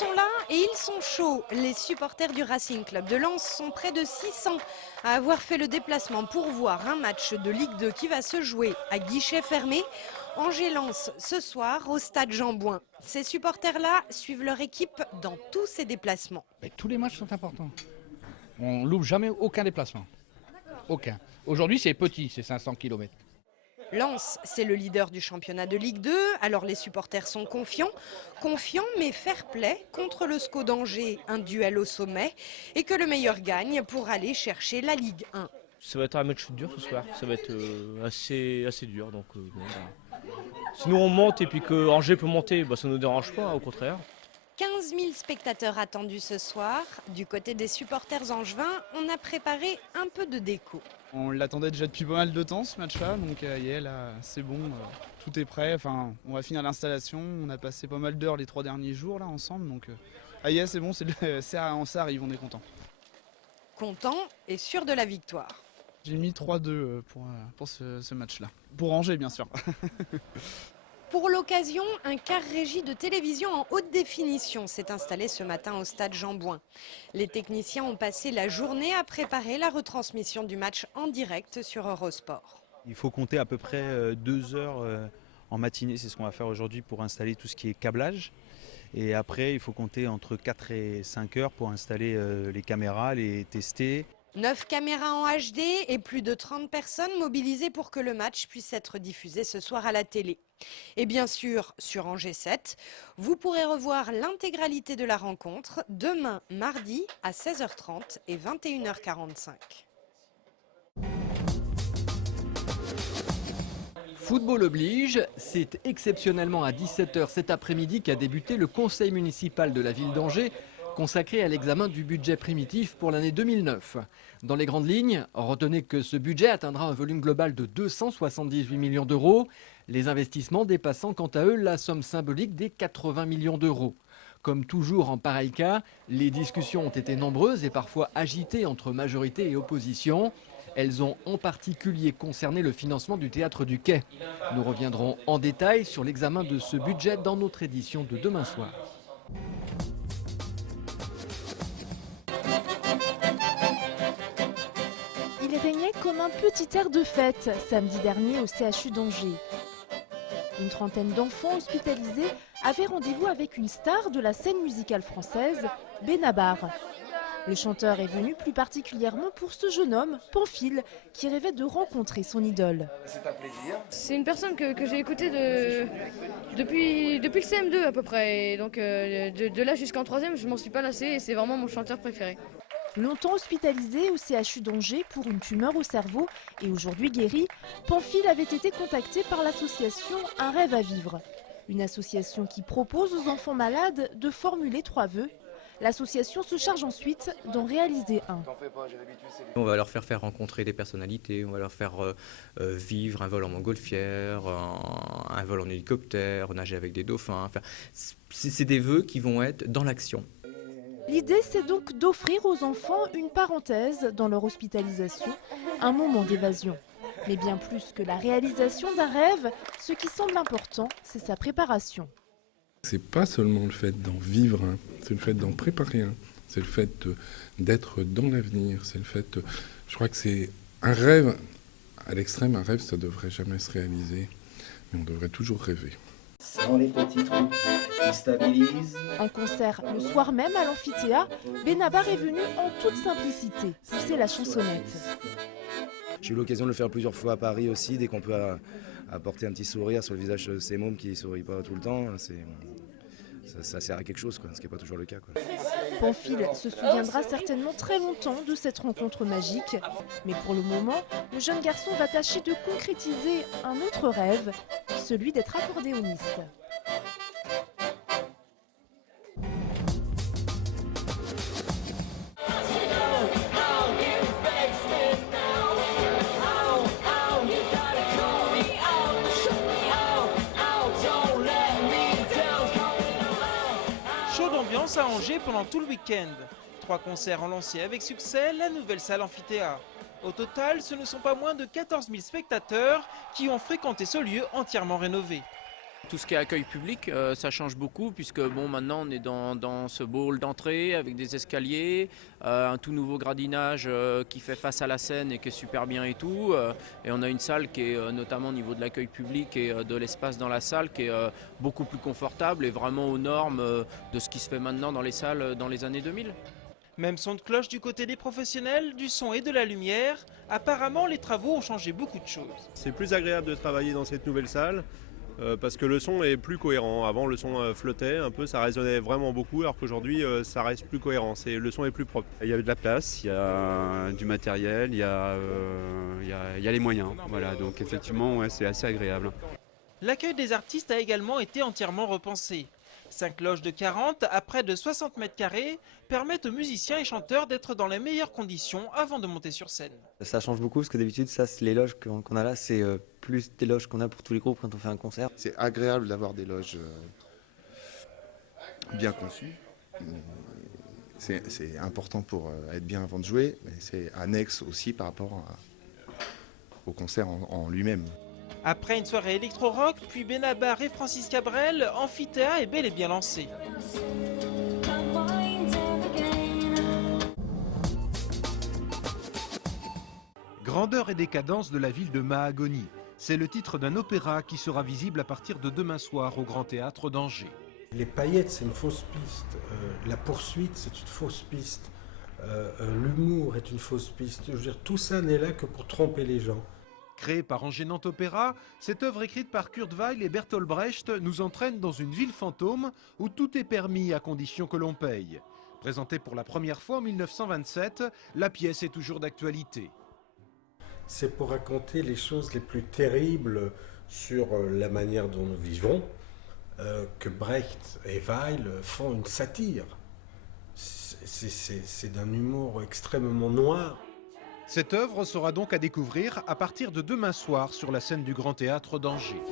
sont là et ils sont chauds. Les supporters du Racing Club de Lens sont près de 600 à avoir fait le déplacement pour voir un match de Ligue 2 qui va se jouer à guichet fermé. Angers-Lens ce soir au stade Jean-Bouin. Ces supporters-là suivent leur équipe dans tous ces déplacements. Mais tous les matchs sont importants. On loupe jamais aucun déplacement. Aucun. Aujourd'hui c'est petit, c'est 500 km. Lens, c'est le leader du championnat de Ligue 2, alors les supporters sont confiants mais fair play contre le SCO d'Angers, un duel au sommet, et que le meilleur gagne pour aller chercher la Ligue 1. Ça va être un match dur ce soir, ça va être assez dur. Donc, bon, bah. Si nous on monte et puis que Angers peut monter, bah, ça ne nous dérange pas, au contraire. 15 000 spectateurs attendus ce soir. Du côté des supporters angevins, on a préparé un peu de déco. On l'attendait déjà depuis pas mal de temps ce match-là, donc là c'est bon, tout est prêt. Enfin, on va finir l'installation, on a passé pas mal d'heures les 3 derniers jours là ensemble, donc c'est bon, ça arrive, on est content. Content et sûr de la victoire. J'ai mis 3-2 pour ce match-là, pour Angers bien sûr. Pour l'occasion, un car régie de télévision en haute définition s'est installé ce matin au stade Jean-Bouin. Les techniciens ont passé la journée à préparer la retransmission du match en direct sur Eurosport. Il faut compter à peu près 2 heures en matinée, c'est ce qu'on va faire aujourd'hui pour installer tout ce qui est câblage. Et après, il faut compter entre 4 et 5 heures pour installer les caméras, les tester. 9 caméras en HD et plus de 30 personnes mobilisées pour que le match puisse être diffusé ce soir à la télé. Et bien sûr, sur Angers 7, vous pourrez revoir l'intégralité de la rencontre demain mardi à 16h30 et 21h45. Football oblige, c'est exceptionnellement à 17h cet après-midi qu'a débuté le conseil municipal de la ville d'Angers, consacré à l'examen du budget primitif pour l'année 2009. Dans les grandes lignes, retenez que ce budget atteindra un volume global de 278 millions d'euros, les investissements dépassant quant à eux la somme symbolique des 80 millions d'euros. Comme toujours en pareil cas, les discussions ont été nombreuses et parfois agitées entre majorité et opposition. Elles ont en particulier concerné le financement du Théâtre du Quai. Nous reviendrons en détail sur l'examen de ce budget dans notre édition de demain soir. Il régnait comme un petit air de fête samedi dernier au CHU d'Angers. Une trentaine d'enfants hospitalisés avaient rendez-vous avec une star de la scène musicale française, Benabar. Le chanteur est venu plus particulièrement pour ce jeune homme, Pamphile, qui rêvait de rencontrer son idole. C'est un plaisir. C'est une personne que j'ai écoutée depuis le CM2 à peu près. Et donc de là jusqu'en 3e, je m'en suis pas lassée et c'est vraiment mon chanteur préféré. Longtemps hospitalisé au CHU d'Angers pour une tumeur au cerveau et aujourd'hui guéri, Pamphile avait été contacté par l'association Un rêve à vivre. Une association qui propose aux enfants malades de formuler 3 vœux. L'association se charge ensuite d'en réaliser un. On va leur faire rencontrer des personnalités, on va leur faire vivre un vol en montgolfière, un vol en hélicoptère, nager avec des dauphins. Enfin, c'est des vœux qui vont être dans l'action. L'idée, c'est donc d'offrir aux enfants une parenthèse dans leur hospitalisation, un moment d'évasion. Mais bien plus que la réalisation d'un rêve, ce qui semble important, c'est sa préparation. C'est pas seulement le fait d'en vivre un, c'est le fait d'en préparer un, c'est le fait d'être dans l'avenir, c'est le fait, je crois que c'est un rêve, à l'extrême, un rêve ça devrait jamais se réaliser, mais on devrait toujours rêver. Sans les petits trous qui stabilisent. En concert le soir même à l'amphithéâtre, Benabar est venu en toute simplicité pousser la chansonnette. J'ai eu l'occasion de le faire plusieurs fois à Paris aussi, dès qu'on peut apporter un petit sourire sur le visage de ces mômes qui ne sourient pas tout le temps. Ça sert à quelque chose, ce qui n'est pas toujours le cas. Pamphile se souviendra certainement très longtemps de cette rencontre magique. Mais pour le moment, le jeune garçon va tâcher de concrétiser un autre rêve, celui d'être accordéoniste. Chaude ambiance à Angers pendant tout le week-end. 3 concerts ont lancé avec succès la nouvelle salle amphithéâtre. Au total, ce ne sont pas moins de 14 000 spectateurs qui ont fréquenté ce lieu entièrement rénové. Tout ce qui est accueil public, ça change beaucoup puisque bon, maintenant on est dans ce beau hall d'entrée avec des escaliers, un tout nouveau gradinage qui fait face à la scène et qui est super bien et tout. Et on a une salle qui est notamment au niveau de l'accueil public et de l'espace dans la salle qui est beaucoup plus confortable et vraiment aux normes de ce qui se fait maintenant dans les salles dans les années 2000. Même son de cloche du côté des professionnels, du son et de la lumière. Apparemment, les travaux ont changé beaucoup de choses. C'est plus agréable de travailler dans cette nouvelle salle. Parce que le son est plus cohérent. Avant, le son flottait un peu, ça résonnait vraiment beaucoup, alors qu'aujourd'hui, ça reste plus cohérent. Le son est plus propre. Il y a de la place, il y a du matériel, il y a les moyens. Voilà, donc effectivement, ouais, c'est assez agréable. L'accueil des artistes a également été entièrement repensé. 5 loges de 40 à près de 60 mètres carrés permettent aux musiciens et chanteurs d'être dans les meilleures conditions avant de monter sur scène. Ça change beaucoup parce que d'habitude, les loges qu'on a là, c'est plus des loges qu'on a pour tous les groupes quand on fait un concert. C'est agréable d'avoir des loges bien conçues. C'est important pour être bien avant de jouer, mais c'est annexe aussi par rapport au concert en lui-même. Après une soirée électro-rock, puis Benabar et Francis Cabrel, Amphithéâtre est bel et bien lancé. Grandeur et décadence de la ville de Mahagoni. C'est le titre d'un opéra qui sera visible à partir de demain soir au Grand Théâtre d'Angers. Les paillettes, c'est une fausse piste. La poursuite, c'est une fausse piste. L'humour est une fausse piste. Je veux dire, tout ça n'est là que pour tromper les gens. Créée par Angers Nantes Opéra, cette œuvre écrite par Kurt Weill et Bertolt Brecht nous entraîne dans une ville fantôme où tout est permis à condition que l'on paye. Présentée pour la première fois en 1927, la pièce est toujours d'actualité. C'est pour raconter les choses les plus terribles sur la manière dont nous vivons que Brecht et Weill font une satire. C'est d'un humour extrêmement noir. Cette œuvre sera donc à découvrir à partir de demain soir sur la scène du Grand Théâtre d'Angers.